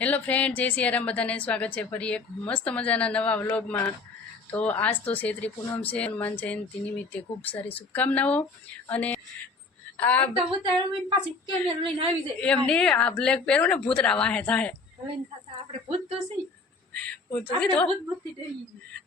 Hello friend, जय सियाराम बधाने स्वागत है फरी एक मस्त मजाना नवा व्लॉग में। तो आज तो चैत्री पूनम से हनुमान जयंती निमित्ते खूब सारी शुभकामनाओं अने आ ब्लेक पेरो ने भूतरा वाहे थाहे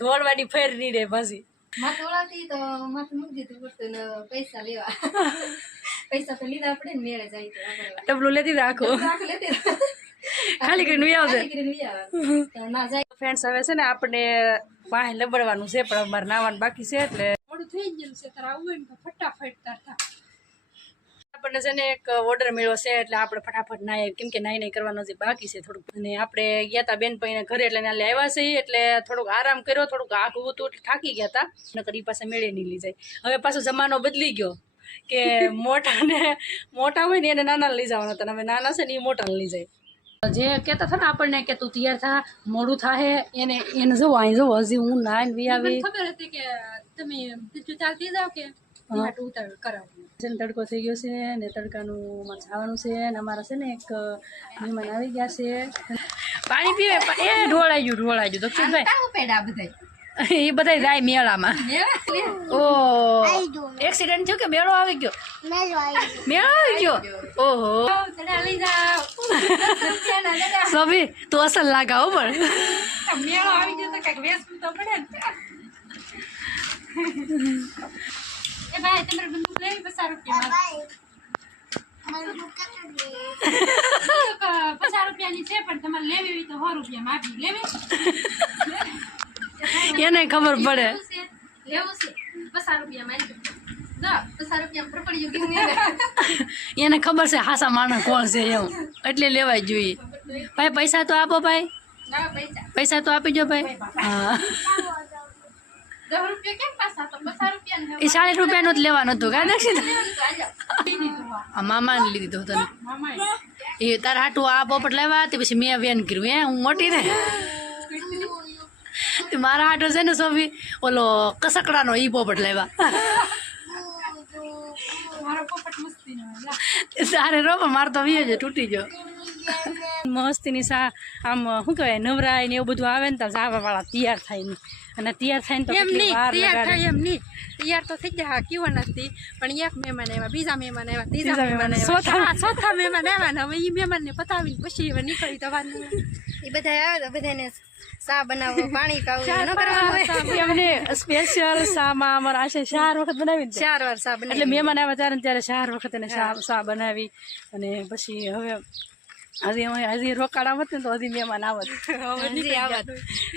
धोळवाडी फेर नी रे पासी पैसा तो लीधा पड़े ने मेळे जाई तो डबलू लेती राखो खाली કરીને આવજે ना जाई फ्रेंड्स। હવે છે ને આપણે વાહે લબડવાનું છે પણ અમારે નાવાનું બાકી છે એટલે મોડું થઈ ગયું છે તારા આવું ને ફટાફટ તારતા આપણને છે ને એક ઓર્ડર મળ્યો છે એટલે આપણે ફટાફટ નાય કેમ કે નાઈ નાઈ કરવાનો છે બાકી છે થોડુંક। અને આપણે ગયા હતા બેનપણીના ઘરે એટલે નાલે આવ્યા છે એટલે થોડુંક આરામ કર્યો, થોડુંક આઘું હતું એટલે થાકી ગયા હતા નકર ઈ પાસે મેળે નહીં લઈ જાય। હવે પાછો જમાનો બદલી ગયો કે મોટા હોય ને એને નાના લઈ જવાના હતા, હવે નાના છે ને એ મોટા લઈ જાય। જે કહેતા હતા ને આપણને કે તું તૈયાર થા મોડું થાય એને જોવો અહીં જોવો હજી હું નાઈને વી આવી ખબર હતી કે તમે બીજું ચાલતી જાવ કે માટું ઉતાર કરાવું છે ને તડકો થઈ ગયો છે ને તડકાનું માં જવાનું છે ને અમારા છે ને એક મહેમાન આવી ગયા છે પાણી પીવે એ ઢોળાઈ ગયું દક્ષિણભાઈ કાવું પેડા બધાય એ બધા જાય મેળામાં। ઓ એક્સિડન્ટ થયો કે મેળો આવી ગયો? મેળો આવી ગયો। ઓહો ચડા લઈ જાવ સભી તું અસલ લાગાવો પણ મેળો આવી ગયો તો કઈક વેચવું તો પડે ને। એ ભાઈ તમારે બંદૂક લેવી 50 રૂપિયા 50 રૂપિયાની છે પણ તમારે લેવી હોય તો 100 રૂપિયા માગી લેવી એને ખબર પડે લેવું છે 50 રૂપિયા માગી દો 50 રૂપિયા પર પડી ગયું એને ખબર છે હાસા માણસ કોણ છે એવું એટલે લેવાય જોઈએ। ભાઈ પૈસા તો આપો ભાઈ, ના પૈસા તો આપી દો ભાઈ। હા 10 રૂપિયા કેમ પાછા તો 50 રૂપિયા એ 40 રૂપિયાનું જ લેવાનું હતું કા દક્ષિણ મામા મામાને લીધું તને એ તારા હાટું આ પોપટ લાવ્યા તે પછી મેં વેન કર્યું હું મોટી ને તે મારા હાટો છે ને સોભી ઓલો કસકડાનો ઈ પોપટ લાવ્યા મારો પોપટ મસ્તી નો તારે રો મારે તો વીએ તૂટી ગયો મસ્તીની સા આમ શું કહેવાય નવરાય ને એવું બધું આવે ને તો જાવા વાળા તૈયાર થાય ને અને તૈયાર થાય ને તો કેટલી વાર લગાડે એમ નહીં તૈયાર તો થઈ ગયા કેવા નથી પણ એક મહેમાન આવ્યા, બીજા મહેમાન આવ્યા, ત્રીજા મહેમાન આવ્યા, ચોથા મહેમાન આવ્યા ને હવે એ મહેમાનને પતાવીને પછી હવે નીકળી જવાનું એ બધા આવ્યા તો બધાને ચા બનાવો પાણી પાવું ન કરવાનું એમને સ્પેશિયલ શામાં અમારા આશે 4 વખત બનાવી 4 વાર ચા બનાવી એટલે મહેમાન આવ્યા ત્યારે 4 વખત એને ચા બનાવી અને પછી હવે હજી રોકાડ આવત ને તો હજી મહેમાન આવત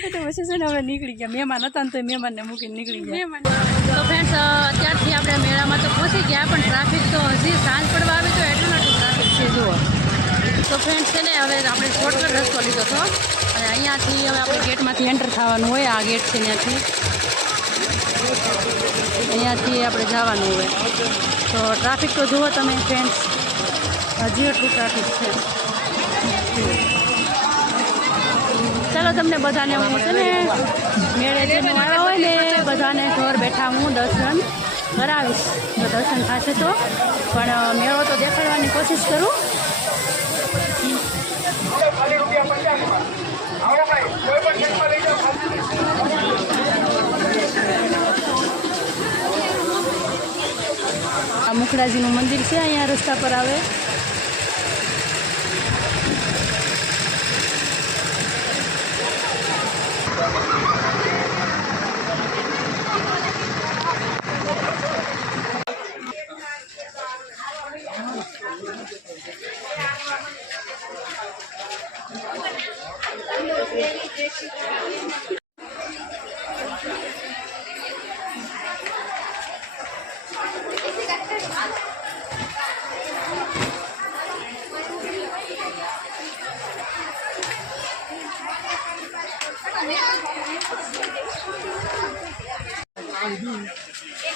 એટલે પછી છે ને હવે નીકળી ગયા મહેમાન હતા ને તો મહેમાનને મૂકીને નીકળી ગયા। તો ફ્રેન્ડ્સ અત્યારથી આપણે મેળામાં તો પહોંચી ગયા પણ ટ્રાફિક તો હજી સાંજ પડવા આવી તો એટલું નાટું ટ્રાફિક છે જુઓ। તો ફ્રેન્ડ્સ છે ને હવે આપણે શોર્ટકટ રસ્તો લીધો હતો અને અહીંયાથી હવે આપણે ગેટમાંથી એન્ટર થવાનું હોય, આ ગેટ છે અહીંયાથી આપણે જવાનું હોય। તો ટ્રાફિક તો જુઓ તમે ફ્રેન્ડ્સ હજી એટલું ટ્રાફિક છે। ચાલો તમને બધાને હું છે ને મેળે જેમ આવ્યા હોય ને બધાને ઘર બેઠા હું દર્શન કરાવીશ તો દર્શન થશે તો પણ મેળો તો દેખાડવાની કોશિશ કરું। આ મુખડાજીનું મંદિર છે અહીંયા રસ્તા પર આવે।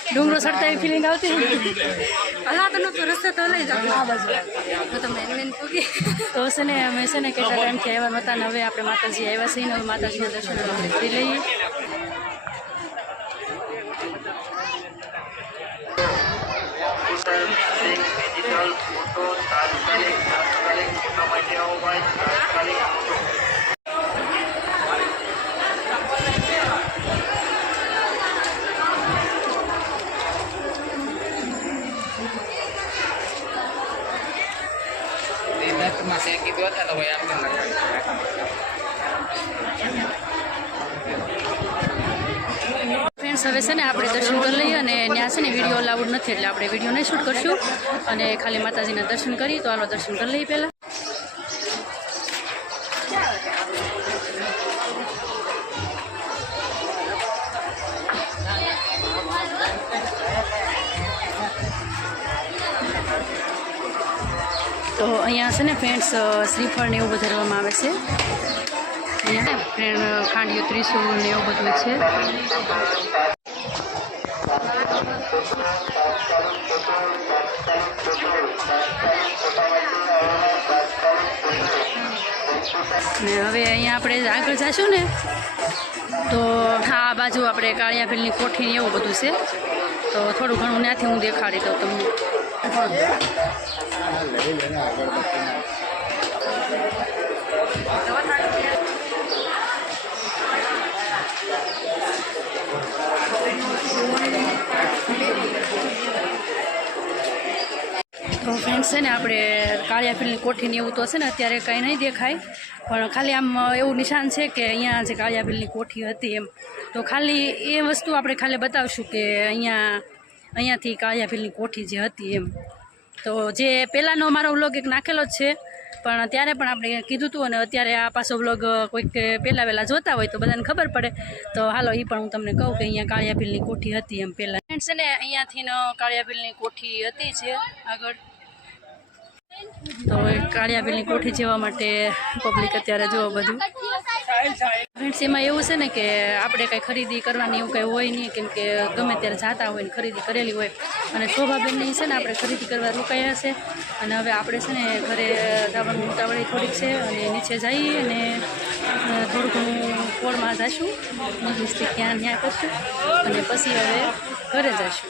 ડુંગરો ચડતા એવી ફિલિંગ આવતી હલા તો નતો રસ્તો તો લઈ જાવ આ બાજુ તો તમે એમને પૂગી તો છે ને અમે છે ને કેટલા ટાઈમથી આવ્યા નહોતા ને હવે આપણે માતાજી આવ્યા છીએ ને હવે માતાજીના દર્શન આપણે કરી લઈએ। તાત્કાલિક ફોટો તાત્કાલિક માટે આવો ભાઈ તાત્કાલિક ફોટો ફ્રેન્ડ્સ હવે છે ને આપણે દર્શન કરી લઈએ અને ત્યાં છે ને વિડીયો અલાઉડ નથી એટલે આપણે વિડીયો નહીં શૂટ કરશું અને ખાલી માતાજીના દર્શન કરી તો આનો દર્શન કરી લઈએ પહેલાં. તો અહીંયા છે ને ફ્રેન્ડ્સ શ્રીફળ ને એવું બધું ધરવામાં આવે છે. અહીંયા ફ્રેન્ડ ખાંડિયો ત્રિશુળ ને એવું બધું છે. ને હવે અહીંયા આપણે આગળ જઈશું ને તો આ બાજુ આપણે કાળિયા ભીલની કોઠી ને એવું બધું છે તો થોડું ઘણું ત્યાંથી હું દેખાડી દઉં તમને. તો ફ્રેન્ડ્સ છે ને આપણે કાળિયા ભીલની કોઠીની એવું તો છે ને અત્યારે કંઈ નહીં દેખાય પણ ખાલી આમ એવું નિશાન છે કે અહીંયા જે કાળિયા ભીલની કોઠી હતી એમ તો ખાલી એ વસ્તુ આપણે ખાલી બતાવશું કે અહીંયાથી કાળિયા ભીલની કોઠી જે હતી એમ. તો જે પહેલાંનો અમારો વ્લોગ એક નાખેલો જ છે પણ ત્યારે પણ આપણે કીધું હતું અને અત્યારે આ પાછો વ્લોગ કોઈક પહેલાં જોતા હોય તો બધાને ખબર પડે તો હાલો એ પણ હું તમને કહું કે અહીંયા કાળિયા ભીલની કોઠી હતી એમ પહેલાં. ફ્રેન્ડ્સ છે ને અહીંયાથી કાળિયા ભીલની કોઠી હતી છે આગળ. તો કાળિયા ભીલની કોઠી જવા માટે પબ્લિક અત્યારે જોવો બધું. ફ્રેન્ડ્સ એમાં એવું છે ને કે આપણે કંઈ ખરીદી કરવાની એવું કંઈ હોય નહીં કેમ કે ગમે ત્યારે જતા હોય ને ખરીદી કરેલી હોય અને શોભાબેનની છે ને આપણે ખરીદી કરવા રોકાયા છે અને હવે આપણે છે ને ઘરે જવાનું ઉતાવળી થોડીક છે અને નીચે જઈએ અને થોડું ઘણું પોળમાં જઈશું મંગળથી ત્યાં ન્યા કરશું અને પછી હવે ઘરે જઈશું.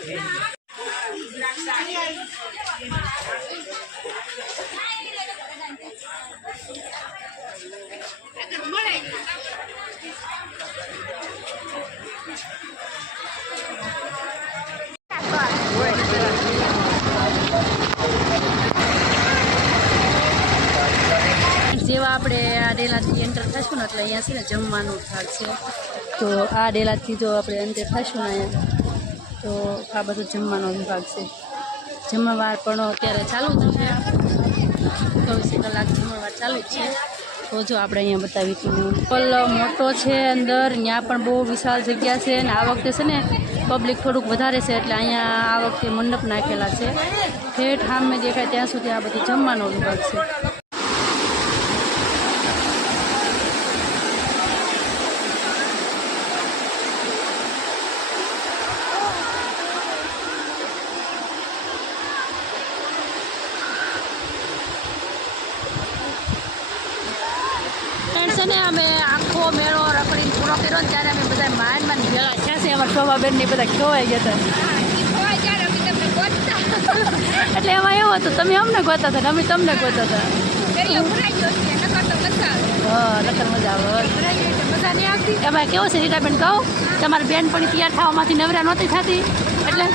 જેવા આપણે આ ડેલાથી એન્ટર થઈશું ને એટલે અહીંયા છે ને જમવાનું ભાગ છે તો આ ડેલાથી જો આપણે એન્ટર થઈશું ને અહીંયા તો આ બધું જમવાનો વિભાગ છે. જમણવાર પણ અત્યારે ચાલુ જ છે 24 કલાક જમણવાર ચાલુ જ છે. તો જો આપણે અહીંયા બતાવી હતું હોલ મોટો છે અંદર ત્યાં પણ બહુ વિશાળ જગ્યા છે અને આ વખતે છે ને પબ્લિક થોડુંક વધારે છે એટલે અહીંયા આ વખતે મંડપ નાખેલા છે. ઠેઠ સામે દેખાય ત્યાં સુધી આ બધું જમવાનો વિભાગ છે. ને અમે આખો મેળો રખડીને પૂરો કર્યો ને ત્યારે અમે બધા માંડ ભેગા થયા છે. અમારા શોભાબેન ને બધા ખોવાઈ ગયા હતા એટલે એમાં એવું હતું તમે અમને ગોતા હતા અમે તમને ગોતા હતા. હા નકર મજા આવે મજા નહીં આવતી. એમાં કેવું છે રીટાબેન કહું તમારી બેન પણ તૈયાર થવામાંથી નવરા નહોતી થતી એટલે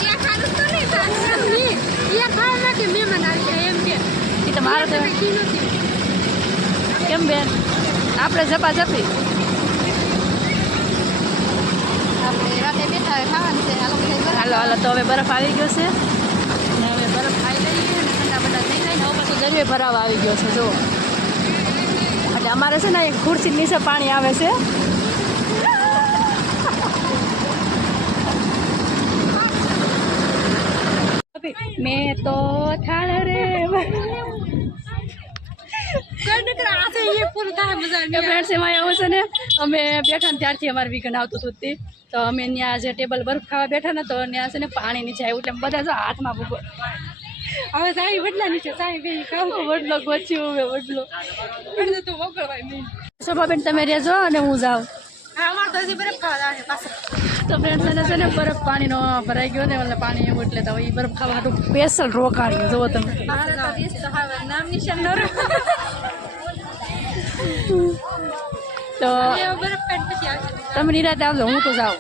એ તમારે તો કેમ બેન આપણે ઝપા ઝપી હાલો હાલો તો હવે બરફ આવી ગયો છે અને હવે બરફ ખાઈ લઈએ અને ઠંડા બધા થઈ જાય ને હવે પાછું દરિયો ભરાવા આવી ગયો છે જો એટલે અમારે છે ને એક ખુરશી નીચે પાણી આવે છે. મેં તો થાળ રે ફ્રેન્ડ્સ એમાં એવું છે ને અમે બેઠા ને ત્યારથી અમારે વીકન આવતું હતું તે તો અમે ત્યાં જે ટેબલ બરફ ખાવા બેઠા ને તો ત્યાં છે ને પાણી નીચે આવ્યું એટલે બધા જો હાથમાં ભૂગો હવે સાઈ વડલા નીચે સાઈ બે ખાવું વડલો ગોચ્યું હવે વડલો તો વગળવાય નહીં. શોભાબેન તમે રહેજો અને હું જાઉં. તો ફ્રેન્ડ્સ એને છે ને બરફ પાણીનો ભરાઈ ગયો ને એટલે પાણી એવું એટલે તો એ બરફ ખાવા હાટું સ્પેશિયલ રોકાડ્યું જુઓ તમે. તો તમે નિરાતે આવજો હું તો જાઉં.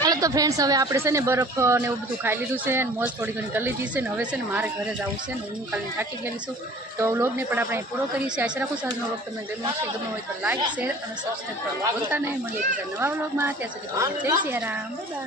હાલો તો ફ્રેન્ડ્સ હવે આપણે છે ને બરફ ને એવું બધું ખાઈ લીધું છે અને મોજ થોડી ઘણી કરી લીધી છે ને હવે છે ને મારે ઘરે જવું છે ને હું કાલે થાકી ગયેલી છું તો વ્લોગને પણ આપણે પૂરો કરીએ છીએ આશા રાખું છું આજનો વ્લોગ તમને ગમ્યો હશે ગમ્યો હોય તો લાઈક શેર અને સબસ્ક્રાઈબ કરવા ભૂલતા નહીં મળીએ બીજા નવા વ્લોગમાં ત્યાં સુધી જય સિયારામ. બાય.